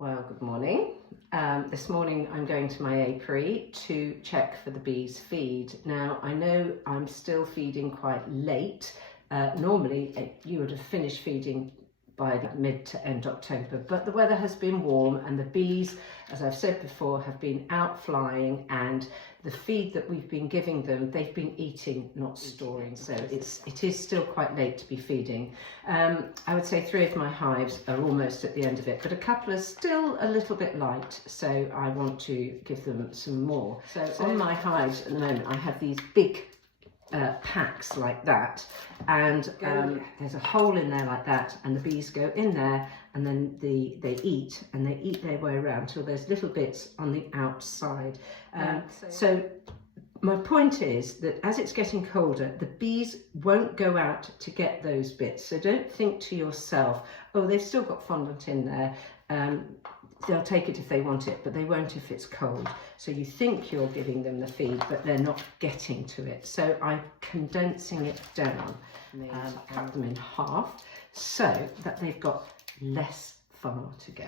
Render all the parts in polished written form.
Well, good morning. This morning I'm going to my apiary to check for the bees' feed. Now, I know I'm still feeding quite late. Normally you would have finished feeding by the mid to end October, but the weather has been warm and the bees, as I've said before, have been out flying, and the feed that we've been giving them, they've been eating, not storing. So it is still quite late to be feeding. I would say 3 of my hives are almost at the end of it, but a couple are still a little bit light, so I want to give them some more. So on my hives at the moment, I have these big packs like that, and there's a hole in there like that, and the bees go in there, and then they eat their way around till there's little bits on the outside. So my point is that as it's getting colder, the bees won't go out to get those bits. So don't think to yourself, oh, they've still got fondant in there. They'll take it if they want it, but they won't if it's cold. So you think you're giving them the feed, but they're not getting to it. So I'm condensing it down. Cut them in half so that they've got less far to go.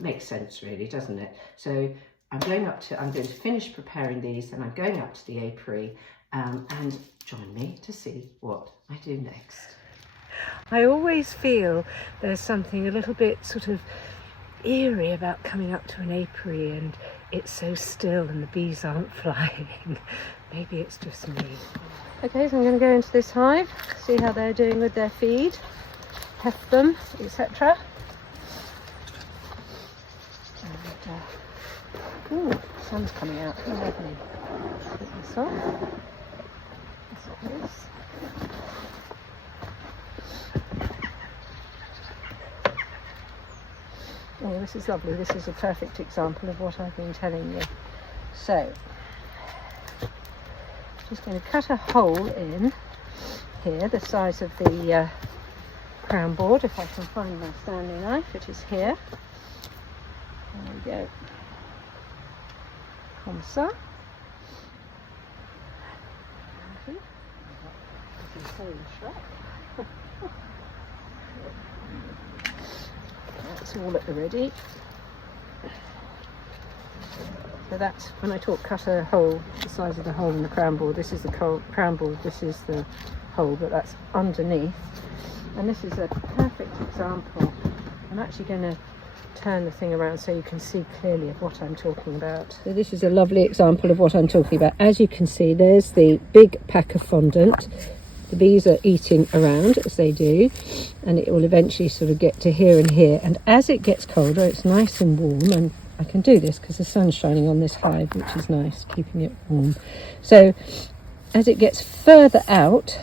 Makes sense really, doesn't it? So I'm going to finish preparing these, and I'm going up to the apiary, and join me to see what I do next. I always feel there's something a little bit sort of eerie about coming up to an apiary and it's so still and the bees aren't flying. Maybe it's just me. Okay, so I'm going to go into this hive, see how they're doing with their feed, heft them, etc. And ooh, sun's coming out. Oh, lovely. Put this on. That's it is. Oh, this is lovely. This is a perfect example of what I've been telling you. So, just going to cut a hole in here, the size of the crown board, if I can find my Stanley knife. It is here. There we go. Comme ça. That's all at the ready. So that's when I talk cut a hole, the size of the hole in the crown board. This is the crown board, this is the hole, but that's underneath. And this is a perfect example. I'm actually going to turn the thing around so you can see clearly of what I'm talking about. So this is a lovely example of what I'm talking about. As you can see, there's the big pack of fondant. The bees are eating around as they do, and it will eventually sort of get to here and here. And as it gets colder, it's nice and warm, and I can do this because the sun's shining on this hive, which is nice, keeping it warm. So as it gets further out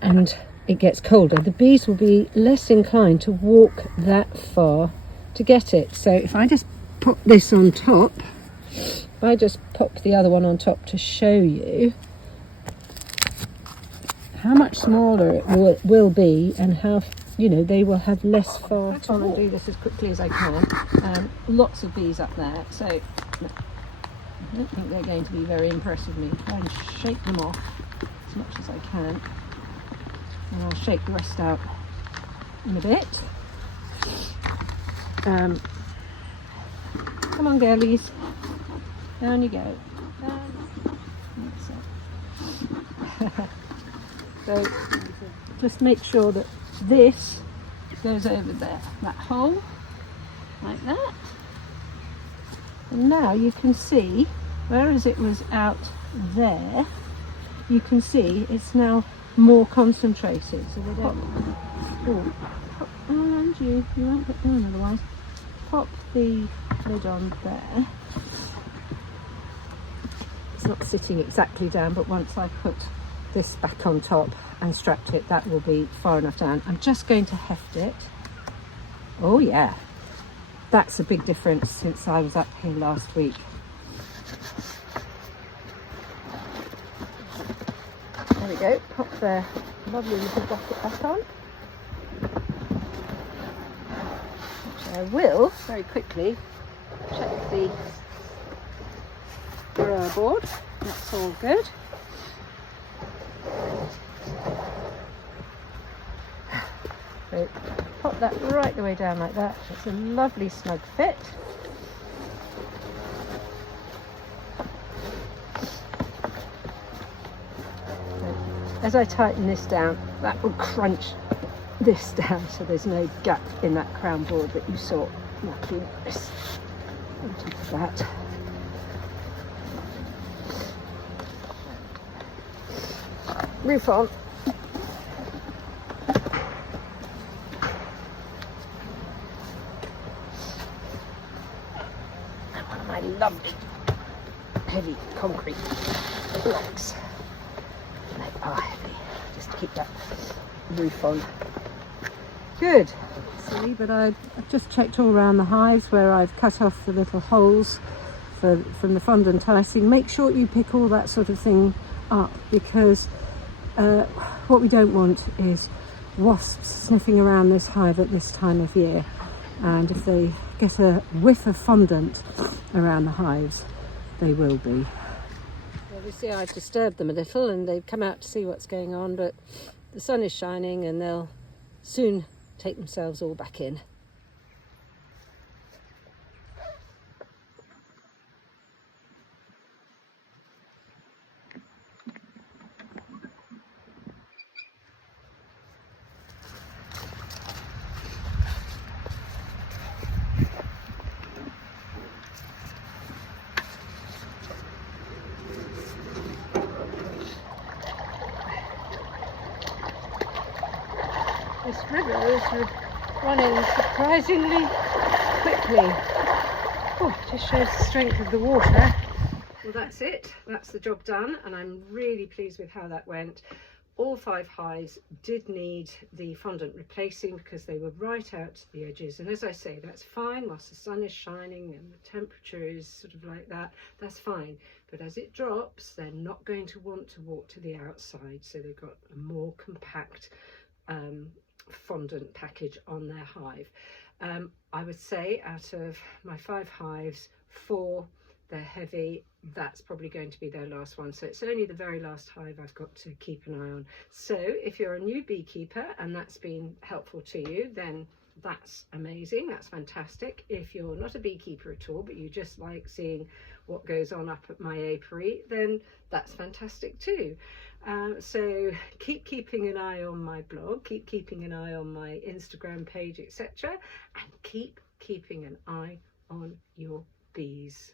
and it gets colder, the bees will be less inclined to walk that far to get it. So if I just pop this on top, if I just pop the other one on top to show you how much smaller it will be, and how, you know, they will have less far to walk. I'll do this as quickly as I can. Lots of bees up there, so I don't think they're going to be very impressed with me. Try and shake them off as much as I can, and I'll shake the rest out in a bit. Come on, girlies, down you go. Down. That's it. So just make sure that this goes over there, that hole, like that. And now you can see, whereas it was out there, you can see it's now more concentrated. So they don't, and you won't get down otherwise. Pop the lid on there. It's not sitting exactly down, but once I put this back on top and strapped it, that will be far enough down. I'm just going to heft it. Oh yeah, that's a big difference since I was up here last week. There we go, pop the lovely little bucket back on, which I will very quickly check the burrow board. That's all good. So pop that right the way down like that. It's a lovely snug fit. As I tighten this down, that will crunch this down so there's no gap in that crown board that you saw. Lucky this on top of that. Roof on. And one of my lovely heavy concrete blocks. They are heavy, just to keep that roof on. Good. Silly, but I've just checked all around the hives where I've cut off the little holes from the fondant icing. Make sure you pick all that sort of thing up, because what we don't want is wasps sniffing around this hive at this time of year, and if they get a whiff of fondant around the hives, they will be. Obviously I've disturbed them a little and they've come out to see what's going on, but the sun is shining and they'll soon take themselves all back in. This river is running surprisingly quickly. Oh, just shows the strength of the water. Well, that's it. That's the job done, and I'm really pleased with how that went. All 5 hives did need the fondant replacing because they were right out to the edges, and as I say, that's fine whilst the sun is shining and the temperature is sort of like that, that's fine. But as it drops, they're not going to want to walk to the outside, so they've got a more compact fondant package on their hive. I would say out of my 5 hives, 4, they're heavy. That's probably going to be their last one, so it's only the very last hive I've got to keep an eye on. So if you're a new beekeeper and that's been helpful to you, then that's amazing, that's fantastic. If you're not a beekeeper at all but you just like seeing what goes on up at my apiary, then that's fantastic too. So keep keeping an eye on my blog, keep keeping an eye on my Instagram page, etc., and keep keeping an eye on your bees.